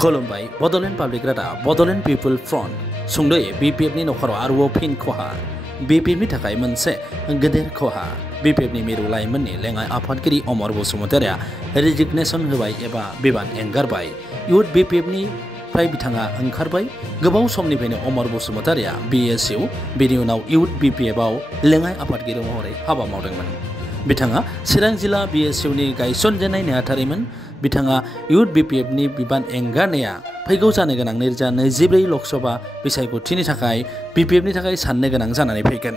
खुलुमबाय बड'लेण्ड पाब्लिक रादाब बड'लेण्ड पिपल फ्रन्ट सुंद'यै BPF नि नखराव आरोबाव फिन खहा BPF नि थाखाय मोनसे गेदेर खहा BPF नि मिरु लाइमोननि लेङाइ आफादगिरि अमर बसुमतारिया रेजिगनेशन होबाय एबा बिबान एंगारबाय इउथ BPF नि फ्राय बिथाङा ओंखारबाय गोबाव समनिफ्रायनो अमर बसुमतारिया BSU बेनि उनाव इउथ BPF आव लेङाइ आफादगिरि महरै हाबा मावदोंमोन बिथाङा चिरां जिल्ला BSU नि गायसनजेननाय नेहाथारिमोन बिथाङा इउथ BPF नि बिबान एंगारनाया फैगौ जानो गोनां 2024 लकसभा बिसायख'थिनि थाखाय BPF नि थाखाय साननो गोनां जानानै फैगोन।